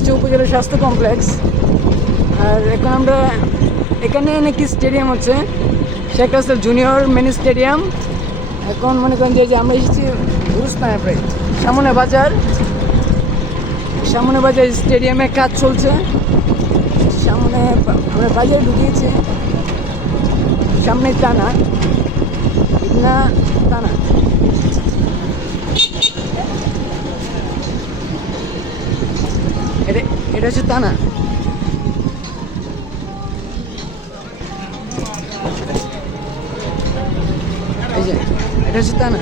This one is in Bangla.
হচ্ছে উপজেলা স্বাস্থ্য কমপ্লেক্স। আর এখন আমরা এখানে নাকি স্টেডিয়াম হচ্ছে, Sheikh Russel junior mini stadium. এখন মনে করেন যে আমরা এসেছি গুরুস্থানে, প্রায় সামনে বাজার স্টেডিয়ামে কাজ চলছে। সামনে আমরা বাজারে ঢুকিয়েছি, সামনে টানা না টানা, এটা হচ্ছে টানা। এই যে এটা হচ্ছে টানা।